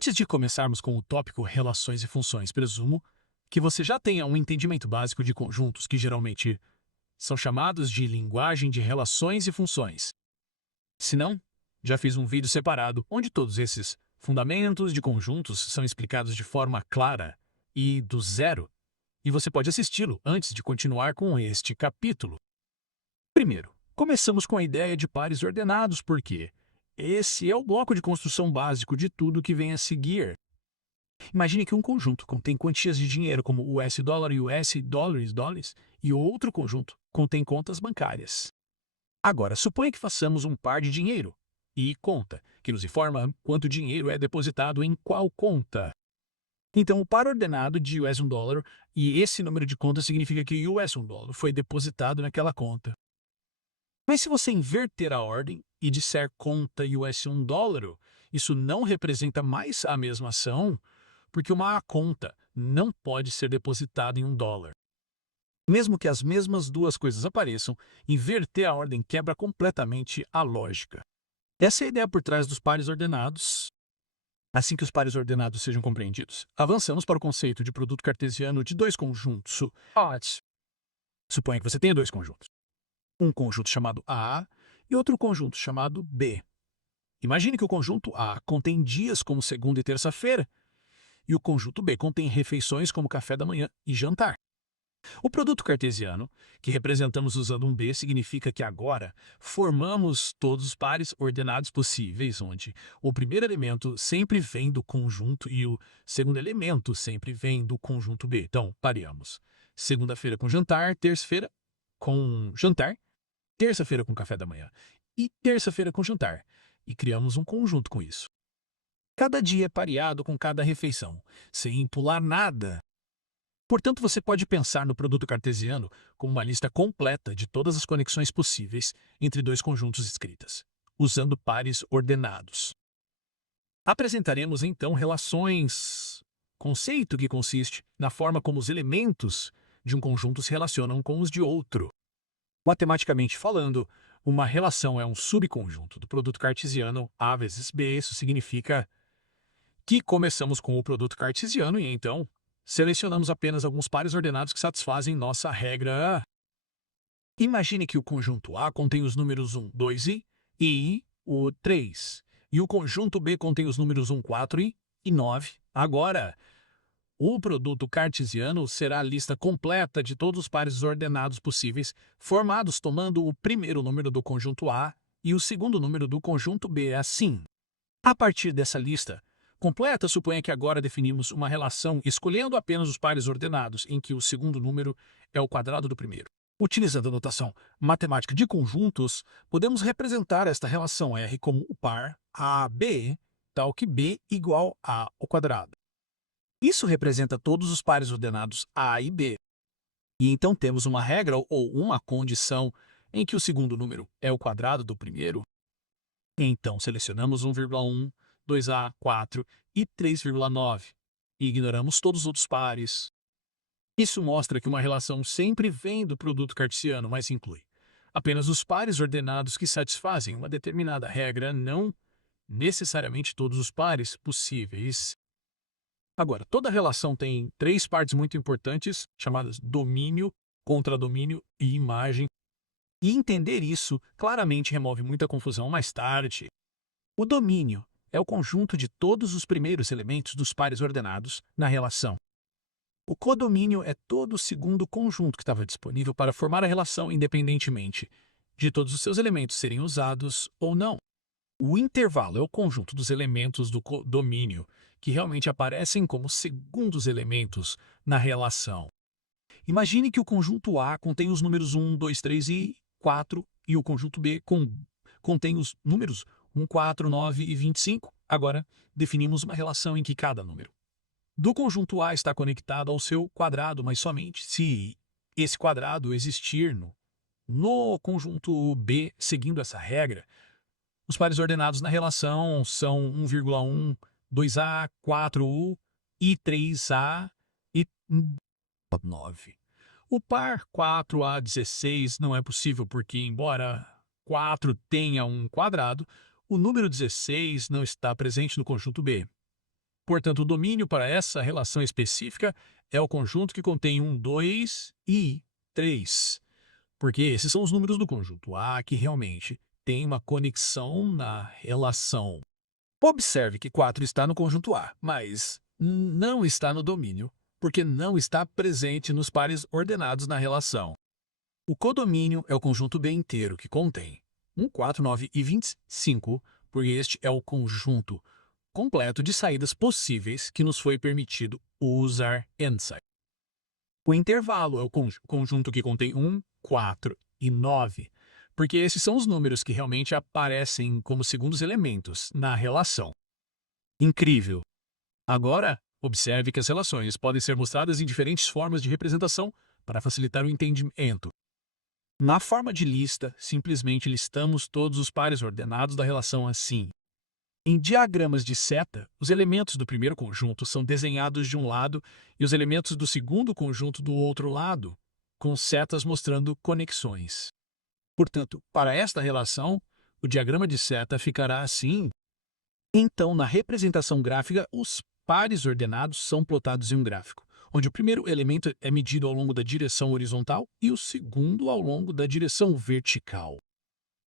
Antes de começarmos com o tópico relações e funções, presumo que você já tenha um entendimento básico de conjuntos que geralmente são chamados de linguagem de relações e funções. Se não, já fiz um vídeo separado onde todos esses fundamentos de conjuntos são explicados de forma clara e do zero, e você pode assisti-lo antes de continuar com este capítulo. Primeiro, começamos com a ideia de pares ordenados porque esse é o bloco de construção básico de tudo que vem a seguir. Imagine que um conjunto contém quantias de dinheiro como US dólar e US dólares, e outro conjunto contém contas bancárias. Agora, suponha que façamos um par de dinheiro e conta, que nos informa quanto dinheiro é depositado em qual conta. Então, o par ordenado de US $1 e esse número de conta significa que US $1 foi depositado naquela conta. Mas se você inverter a ordem e disser conta US $1, isso não representa mais a mesma ação, porque uma conta não pode ser depositada em $1. Mesmo que as mesmas duas coisas apareçam, inverter a ordem quebra completamente a lógica. Essa é a ideia por trás dos pares ordenados. Assim que os pares ordenados sejam compreendidos, avançamos para o conceito de produto cartesiano de dois conjuntos. Suponha que você tenha dois conjuntos. Um conjunto chamado A e outro conjunto chamado B. Imagine que o conjunto A contém dias como segunda e terça-feira, e o conjunto B contém refeições como café da manhã e jantar. O produto cartesiano, que representamos usando um B, significa que agora formamos todos os pares ordenados possíveis, onde o primeiro elemento sempre vem do conjunto e o segundo elemento sempre vem do conjunto B. Então, pareamos segunda-feira com jantar, terça-feira com jantar, terça-feira com café da manhã e terça-feira com jantar, e criamos um conjunto com isso. Cada dia é pareado com cada refeição, sem pular nada. Portanto, você pode pensar no produto cartesiano como uma lista completa de todas as conexões possíveis entre dois conjuntos escritas, usando pares ordenados. Apresentaremos então relações, conceito que consiste na forma como os elementos de um conjunto se relacionam com os de outro. Matematicamente falando, uma relação é um subconjunto do produto cartesiano A vezes B. Isso significa que começamos com o produto cartesiano e então selecionamos apenas alguns pares ordenados que satisfazem nossa regra. Imagine que o conjunto A contém os números 1, 2 e o 3, e o conjunto B contém os números 1, 4 e 9. Agora, o produto cartesiano será a lista completa de todos os pares ordenados possíveis, formados tomando o primeiro número do conjunto A e o segundo número do conjunto B. Assim, a partir dessa lista completa, suponha que agora definimos uma relação escolhendo apenas os pares ordenados, em que o segundo número é o quadrado do primeiro. Utilizando a notação matemática de conjuntos, podemos representar esta relação R como o par AB, tal que B igual A ao quadrado. Isso representa todos os pares ordenados A e B. E então temos uma regra ou uma condição em que o segundo número é o quadrado do primeiro. Então selecionamos 1,1, 2A, 4 e 3,9 e ignoramos todos os outros pares. Isso mostra que uma relação sempre vem do produto cartesiano, mas inclui apenas os pares ordenados que satisfazem uma determinada regra, não necessariamente todos os pares possíveis. Agora, toda relação tem três partes muito importantes, chamadas domínio, contradomínio e imagem. E entender isso claramente remove muita confusão mais tarde. O domínio é o conjunto de todos os primeiros elementos dos pares ordenados na relação. O codomínio é todo o segundo conjunto que estava disponível para formar a relação independentemente de todos os seus elementos serem usados ou não. O intervalo é o conjunto dos elementos do codomínio que realmente aparecem como segundos elementos na relação. Imagine que o conjunto A contém os números 1, 2, 3 e 4 e o conjunto B contém os números 1, 4, 9 e 25. Agora, definimos uma relação em que cada número do conjunto A está conectado ao seu quadrado, mas somente se esse quadrado existir no conjunto B, seguindo essa regra. Os pares ordenados na relação são 1,1, 2A, 4U e 3A e 9. O par 4A16 não é possível porque, embora 4 tenha um quadrado, o número 16 não está presente no conjunto B. Portanto, o domínio para essa relação específica é o conjunto que contém 1, 2 e 3, porque esses são os números do conjunto A que realmente tem uma conexão na relação. Observe que 4 está no conjunto A, mas não está no domínio, porque não está presente nos pares ordenados na relação. O codomínio é o conjunto B inteiro, que contém 1, 4, 9 e 25, porque este é o conjunto completo de saídas possíveis que nos foi permitido usar Insight. O intervalo é o conjunto que contém 1, 4 e 9, porque esses são os números que realmente aparecem como segundos elementos na relação. Incrível! Agora, observe que as relações podem ser mostradas em diferentes formas de representação para facilitar o entendimento. Na forma de lista, simplesmente listamos todos os pares ordenados da relação assim. Em diagramas de seta, os elementos do primeiro conjunto são desenhados de um lado e os elementos do segundo conjunto do outro lado, com setas mostrando conexões. Portanto, para esta relação, o diagrama de seta ficará assim. Então, na representação gráfica, os pares ordenados são plotados em um gráfico, onde o primeiro elemento é medido ao longo da direção horizontal e o segundo ao longo da direção vertical.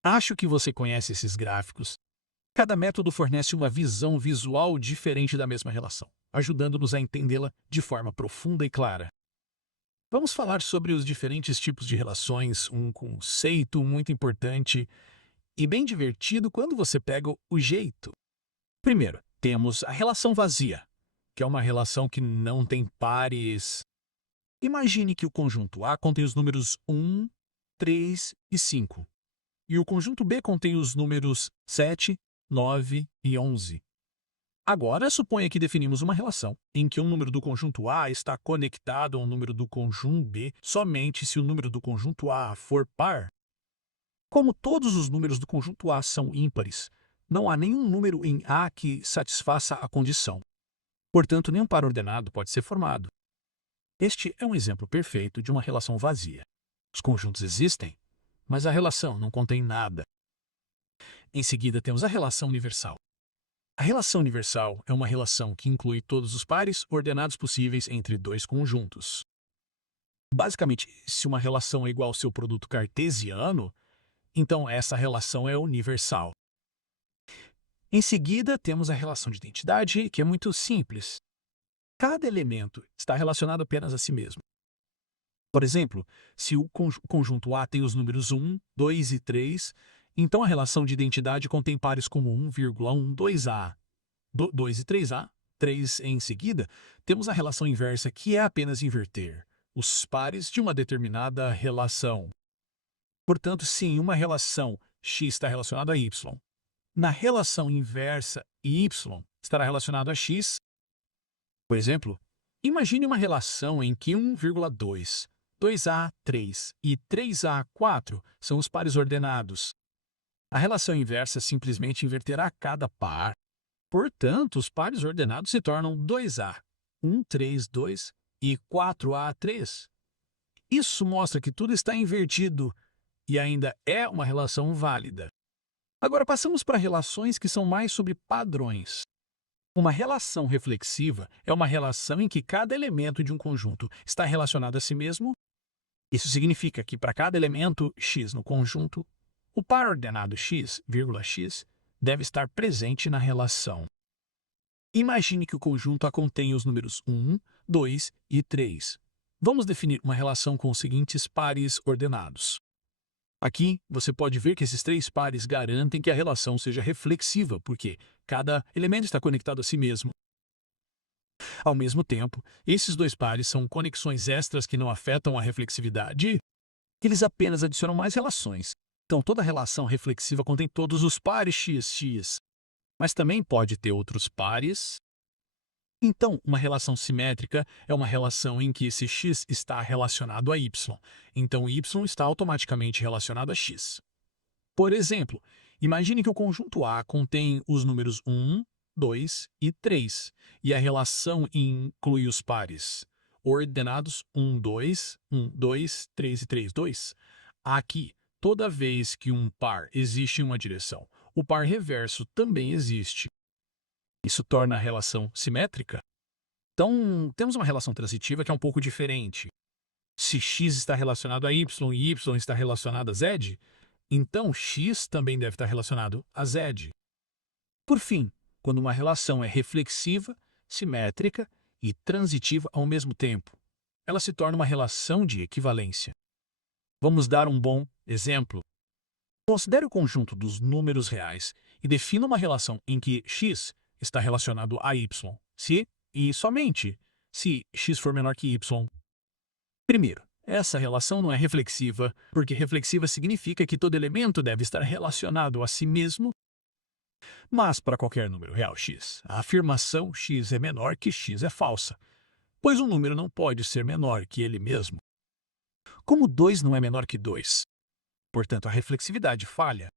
Acho que você conhece esses gráficos. Cada método fornece uma visão visual diferente da mesma relação, ajudando-nos a entendê-la de forma profunda e clara. Vamos falar sobre os diferentes tipos de relações, um conceito muito importante e bem divertido quando você pega o jeito. Primeiro, temos a relação vazia, que é uma relação que não tem pares. Imagine que o conjunto A contém os números 1, 3 e 5, e o conjunto B contém os números 7, 9 e 11. Agora, suponha que definimos uma relação em que um número do conjunto A está conectado a um número do conjunto B somente se o número do conjunto A for par. Como todos os números do conjunto A são ímpares, não há nenhum número em A que satisfaça a condição. Portanto, nenhum par ordenado pode ser formado. Este é um exemplo perfeito de uma relação vazia. Os conjuntos existem, mas a relação não contém nada. Em seguida, temos a relação universal. A relação universal é uma relação que inclui todos os pares ordenados possíveis entre dois conjuntos. Basicamente, se uma relação é igual ao seu produto cartesiano, então essa relação é universal. Em seguida, temos a relação de identidade, que é muito simples. Cada elemento está relacionado apenas a si mesmo. Por exemplo, se o conjunto A tem os números 1, 2 e 3, então a relação de identidade contém pares como 1,1, 2A, 2 e 3A, 3 em seguida, temos a relação inversa, que é apenas inverter os pares de uma determinada relação. Portanto, se em uma relação x está relacionado a y, na relação inversa y estará relacionado a x. Por exemplo, imagine uma relação em que 1,2, 2A3 e 3A4 são os pares ordenados. A relação inversa simplesmente inverterá cada par. Portanto, os pares ordenados se tornam 2A, 1, 3, 2 e 4A3. Isso mostra que tudo está invertido e ainda é uma relação válida. Agora passamos para relações que são mais sobre padrões. Uma relação reflexiva é uma relação em que cada elemento de um conjunto está relacionado a si mesmo. Isso significa que para cada elemento x no conjunto, o par ordenado x, x, deve estar presente na relação. Imagine que o conjunto A contém os números 1, 2 e 3. Vamos definir uma relação com os seguintes pares ordenados. Aqui, você pode ver que esses três pares garantem que a relação seja reflexiva, porque cada elemento está conectado a si mesmo. Ao mesmo tempo, esses dois pares são conexões extras que não afetam a reflexividade. Eles apenas adicionam mais relações. Então, toda relação reflexiva contém todos os pares x, mas também pode ter outros pares. Então, uma relação simétrica é uma relação em que esse x está relacionado a y, então y está automaticamente relacionado a x. Por exemplo, imagine que o conjunto A contém os números 1, 2 e 3, e a relação inclui os pares ordenados 1, 2, 1, 2, 3 e 3, 2. Aqui, toda vez que um par existe em uma direção, o par reverso também existe. Isso torna a relação simétrica. Então, temos uma relação transitiva que é um pouco diferente. Se x está relacionado a y e y está relacionado a z, então x também deve estar relacionado a z. Por fim, quando uma relação é reflexiva, simétrica e transitiva ao mesmo tempo, ela se torna uma relação de equivalência. Vamos dar um bom exemplo. Considere o conjunto dos números reais e defina uma relação em que x está relacionado a y, se e somente se x for menor que y. Primeiro, essa relação não é reflexiva, porque reflexiva significa que todo elemento deve estar relacionado a si mesmo. Mas para qualquer número real x, a afirmação x é menor que x é falsa, pois um número não pode ser menor que ele mesmo. Como 2 não é menor que 2, portanto a reflexividade falha.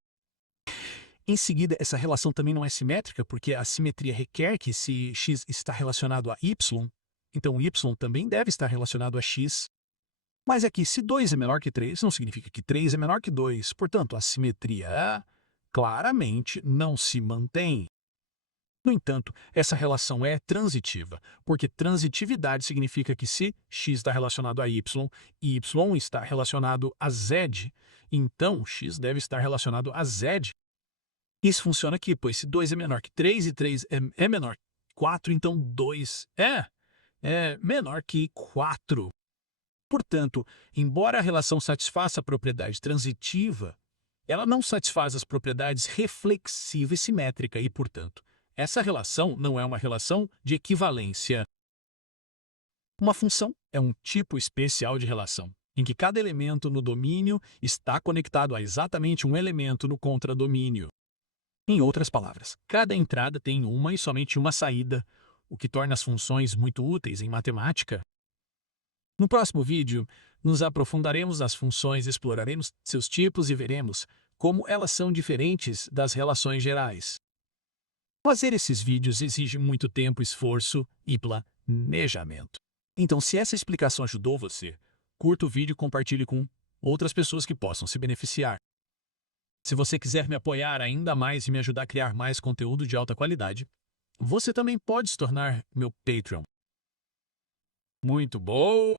Em seguida, essa relação também não é simétrica, porque a simetria requer que se x está relacionado a y, então y também deve estar relacionado a x. Mas aqui, se 2 é menor que 3, não significa que 3 é menor que 2, portanto a simetria claramente não se mantém. No entanto, essa relação é transitiva, porque transitividade significa que se x está relacionado a y e y está relacionado a z, então x deve estar relacionado a z. Isso funciona aqui, pois se 2 é menor que 3 e 3 é menor que 4, então 2 é menor que 4. Portanto, embora a relação satisfaça a propriedade transitiva, ela não satisfaz as propriedades reflexiva e simétrica e, portanto, essa relação não é uma relação de equivalência. Uma função é um tipo especial de relação, em que cada elemento no domínio está conectado a exatamente um elemento no contradomínio. Em outras palavras, cada entrada tem uma e somente uma saída, o que torna as funções muito úteis em matemática. No próximo vídeo, nos aprofundaremos nas funções, exploraremos seus tipos e veremos como elas são diferentes das relações gerais. Fazer esses vídeos exige muito tempo, esforço e planejamento. Então, se essa explicação ajudou você, curta o vídeo e compartilhe com outras pessoas que possam se beneficiar. Se você quiser me apoiar ainda mais e me ajudar a criar mais conteúdo de alta qualidade, você também pode se tornar meu Patreon. Muito bom!